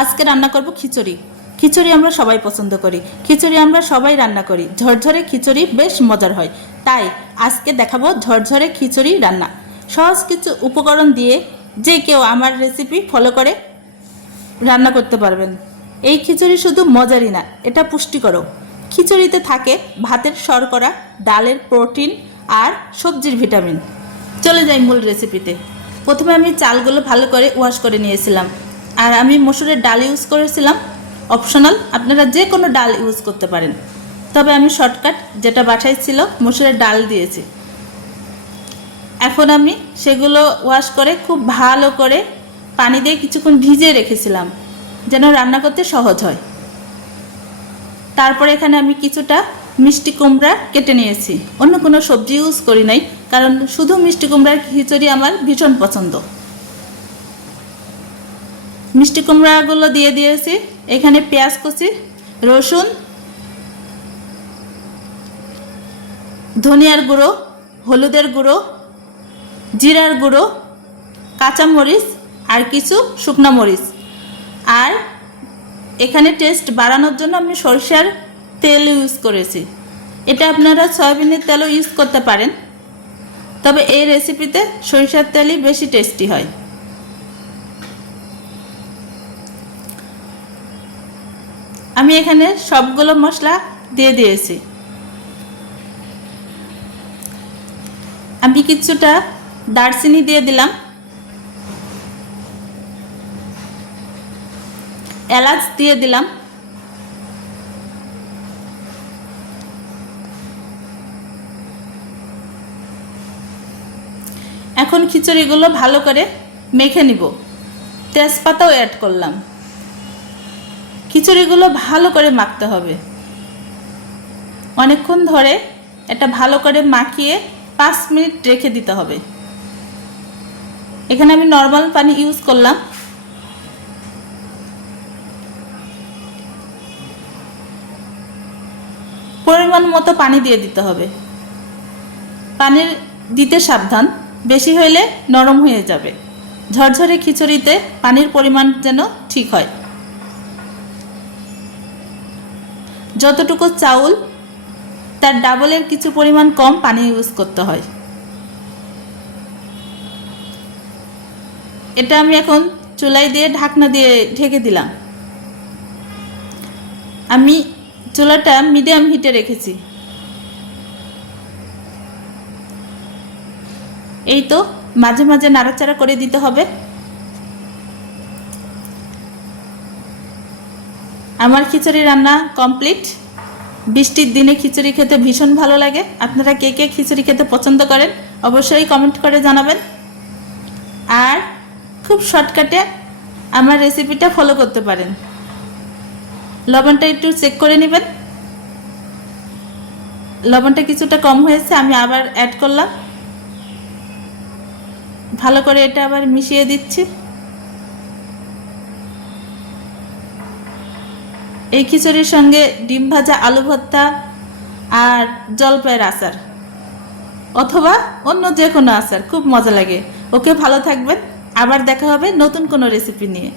আজকে রান্না করব খিচুড়ি। খিচুড়ি আমরা সবাই পছন্দ করি। খিচুড়ি আমরা সবাই রান্না করি। ঝরঝরে খিচুড়ি বেশ মজার হয়। তাই আজকে দেখাবো ঝরঝরে খিচুড়ি রান্না। সহজ কিছু উপকরণ দিয়ে যে কেউ আমার রেসিপি ফলো করে রান্না করতে পারবেন। এই খিচুড়ি শুধু মজারই না, এটা পুষ্টিকরও খিচুড়িতে থাকে ভাতের শর্করা, ডালের প্রোটিন আর সবজির ভিটামিন। চলে যাই মূল রেসিপিতে প্রথমে আমি চালগুলো ভালো করে ওয়াশ করে নিয়েছিলাম। আর আমি মসুরের ডাল ইউজ করেছিলাম অপশনাল আপনারা যে কোনো ডাল ইউজ করতে পারেন। তবে আমি শর্টকাট যেটা বাছাই ছিল, মসুরের ডাল দিয়েছি। এখন আমি সেগুলো ওয়াশ করে খুব ভালো করে পানি দিয়ে কিছুক্ষণ ভিজিয়ে রেখেছিলাম, যেন রান্না করতে সহজ হয়। তারপরে এখানে আমি কিছুটা মিষ্টি কুমড়া কেটে নিয়েছি। অন্য কোনো সবজি ইউজ করি নাই, কারণ শুধু মিষ্টি কুমড়ার খিচুড়ি আমার ভীষণ পছন্দ। মিষ্টি কুমড়াগুলো দিয়ে দিয়েছি। এখানে পেঁয়াজ কুচি, রসুন, ধনিয়ার গুঁড়ো, হলুদের গুঁড়ো, জিরার গুঁড়ো, কাঁচামরিচ আর কিছু শুকনো মরিচ। আর এখানে টেস্ট বাড়ানোর জন্য আমি সরিষার তেল ইউজ করেছি। এটা আপনারা সয়াবিনের তেলও ইউজ করতে পারেন। তবে এই রেসিপিতে সরিষার তেলই বেশি টেস্টি হয়। আমি এখানে সবগুলো মশলা দিয়ে দিয়েছি। আমি কিছুটা দারচিনি দিয়ে দিলাম। এলাচ দিয়ে দিলাম। এখন খিচুড়িগুলো ভালো করে মেখে নিব। তেজপাতাও অ্যাড করলাম। খিচুড়িগুলো ভালো করে মাখতে হবে। অনেকক্ষণ ধরে এটা ভালো করে মাখিয়ে পাঁচ মিনিট রেখে দিতে হবে। এখানে আমি নর্মাল পানি ইউজ করলাম। পরিমাণ মতো পানি দিয়ে দিতে হবে। পানির দিতে সাবধান, বেশি হইলে নরম হয়ে যাবে। ঝরঝরে খিচুড়িতে পানির পরিমাণ যেন ঠিক হয়। যতটুকু চাউল, তার ডাবলের কিছু পরিমাণ কম পানি ইউজ করতে হয়। এটা আমি এখন চুলাই দিয়ে ঢাকনা দিয়ে ঢেকে দিলাম। আমি চুলাটা মিডিয়াম হিটে রেখেছি। এই তো মাঝে মাঝে নাড়াচাড়া করে দিতে হবে। আমার খিচুড়ি রান্না কমপ্লিট বৃষ্টির দিনে খিচুড়ি খেতে ভীষণ ভালো লাগে। আপনারা কে কে খিচুড়ি খেতে পছন্দ করেন, অবশ্যই কমেন্ট করে জানাবেন। আর খুব শর্টকাটে আমার রেসিপিটা ফলো করতে পারেন। লবণটা একটু চেক করে নেবেন। লবণটা কিছুটা কম হয়েছে, আমি আবার অ্যাড করলাম। ভালো করে এটা আবার মিশিয়ে দিচ্ছি। এই খিচুড়ির সঙ্গে ডিম ভাজা, আলু ভর্তা আর জলপাইয়ের আচার। অথবা অন্য যে কোনো আচার, খুব মজা লাগে। ওকে ভালো থাকবেন। আবার দেখা হবে নতুন কোনো রেসিপি নিয়ে।